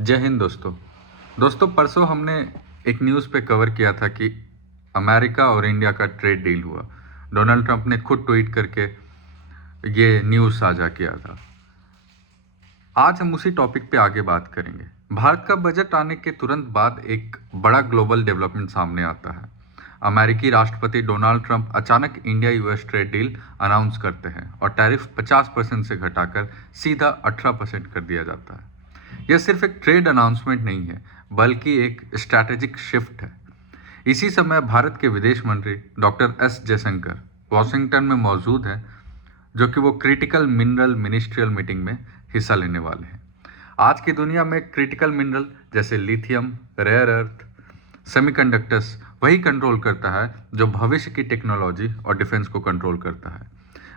जय हिंद दोस्तों। परसों हमने एक न्यूज़ पे कवर किया था कि अमेरिका और इंडिया का ट्रेड डील हुआ। डोनाल्ड ट्रंप ने खुद ट्वीट करके ये न्यूज़ साझा किया था। आज हम उसी टॉपिक पे आगे बात करेंगे। भारत का बजट आने के तुरंत बाद एक बड़ा ग्लोबल डेवलपमेंट सामने आता है। अमेरिकी राष्ट्रपति डोनाल्ड ट्रंप अचानक India US trade deal announce करते हैं और टैरिफ 50% से घटाकर सीधा 18% कर दिया जाता है। यह सिर्फ एक ट्रेड अनाउंसमेंट नहीं है, बल्कि एक स्ट्रैटेजिक शिफ्ट है। इसी समय भारत के विदेश मंत्री डॉक्टर एस जयशंकर वॉशिंगटन में मौजूद हैं, जो कि वो क्रिटिकल मिनरल मिनिस्ट्रियल मीटिंग में हिस्सा लेने वाले हैं। आज की दुनिया में क्रिटिकल मिनरल जैसे लिथियम, रेयर अर्थ, सेमीकंडक्टर्स वही कंट्रोल करता है जो भविष्य की टेक्नोलॉजी और डिफेंस को कंट्रोल करता है।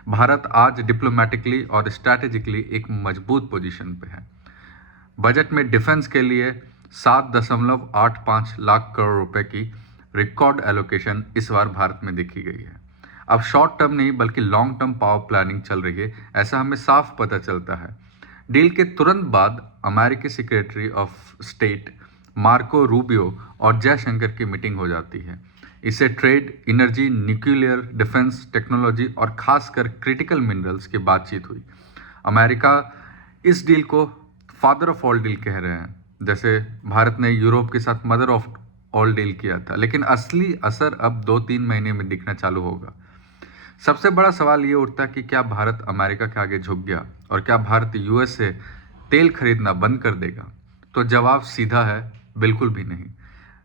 भारत आज डिप्लोमेटिकली और स्ट्रैटेजिकली एक मजबूत पोजीशन पे है। बजट में डिफेंस के लिए 7.85 लाख करोड़ रुपए की रिकॉर्ड एलोकेशन इस बार भारत में देखी गई है। अब शॉर्ट टर्म नहीं बल्कि लॉन्ग टर्म पावर प्लानिंग चल रही है, ऐसा हमें साफ पता चलता है। डील के तुरंत बाद अमेरिकी secretary of state Marco Rubio और जयशंकर की मीटिंग हो जाती है। इससे trade, energy, nuclear, defence technology और खासकर क्रिटिकल मिनरल्स की बातचीत हुई। अमेरिका इस डील को फादर ऑफ ऑल डील कह रहे हैं, जैसे भारत ने यूरोप के साथ मदर ऑफ ऑल डील किया था, लेकिन असली असर अब 2-3 महीने में दिखना चालू होगा। सबसे बड़ा सवाल ये उठता है कि क्या भारत अमेरिका के आगे झुक गया और क्या भारत यूएस से तेल खरीदना बंद कर देगा? तो जवाब सीधा है, बिल्कुल भी नहीं।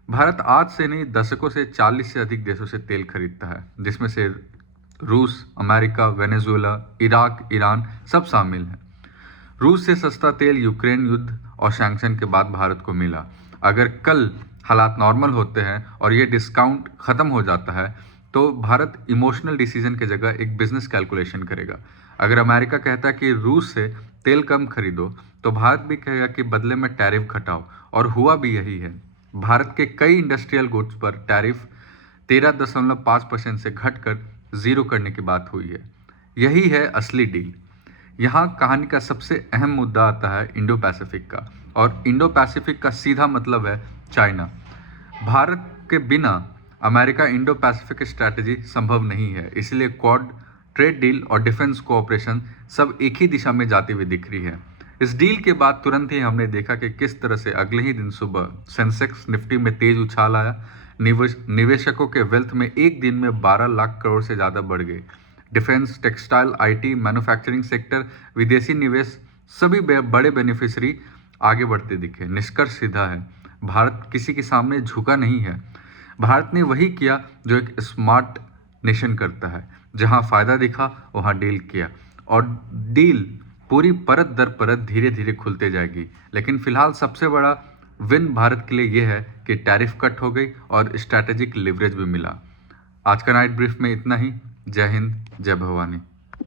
भारत आज से नहीं, दशकों से 40 से अधिक देशों से तेल खरीदता है, जिसमें से रूस, अमेरिका, वेनेजुएला, इराक, ईरान सब शामिल हैं। रूस से सस्ता तेल यूक्रेन युद्ध और सैंक्शन के बाद भारत को मिला। अगर कल हालात नॉर्मल होते हैं और ये डिस्काउंट ख़त्म हो जाता है, तो भारत इमोशनल डिसीजन की जगह एक बिजनेस कैलकुलेशन करेगा। अगर अमेरिका कहता है कि रूस से तेल कम खरीदो, तो भारत भी कहेगा कि बदले में टैरिफ घटाओ, और हुआ भी यही है। भारत के कई इंडस्ट्रियल गुड्स पर टैरिफ 13.5% से घटकर 0 करने की बात हुई है। यही है असली डील। यहाँ कहानी का सबसे अहम मुद्दा आता है इंडो पैसिफिक का, और इंडो पैसिफिक का सीधा मतलब है चाइना। भारत के बिना अमेरिका इंडो पैसिफिक स्ट्रैटेजी संभव नहीं है, इसलिए क्वाड, ट्रेड डील और डिफेंस कोऑपरेशन सब एक ही दिशा में जाती हुई दिख रही है। इस डील के बाद तुरंत ही हमने देखा कि किस तरह से अगले ही दिन सुबह सेंसेक्स निफ्टी में तेज उछाल आया। निवेशकों के वेल्थ में एक दिन में 12 लाख करोड़ से ज़्यादा बढ़ गए। Defence, textile, IT, manufacturing sector, विदेशी निवेश सभी बड़े बेनिफिशियरी आगे बढ़ते दिखे। निष्कर्ष सीधा है, भारत किसी के सामने झुका नहीं है। भारत ने वही किया जो एक स्मार्ट नेशन करता है, जहां फायदा दिखा वहां डील किया, और डील पूरी परत दर परत धीरे धीरे खुलते जाएगी। लेकिन फिलहाल सबसे बड़ा विन भारत के लिए यह है कि टैरिफ कट हो गई और स्ट्रैटेजिक लिवरेज भी मिला। आज का नाइट ब्रीफ में इतना ही। जय हिंद, जय भवानी।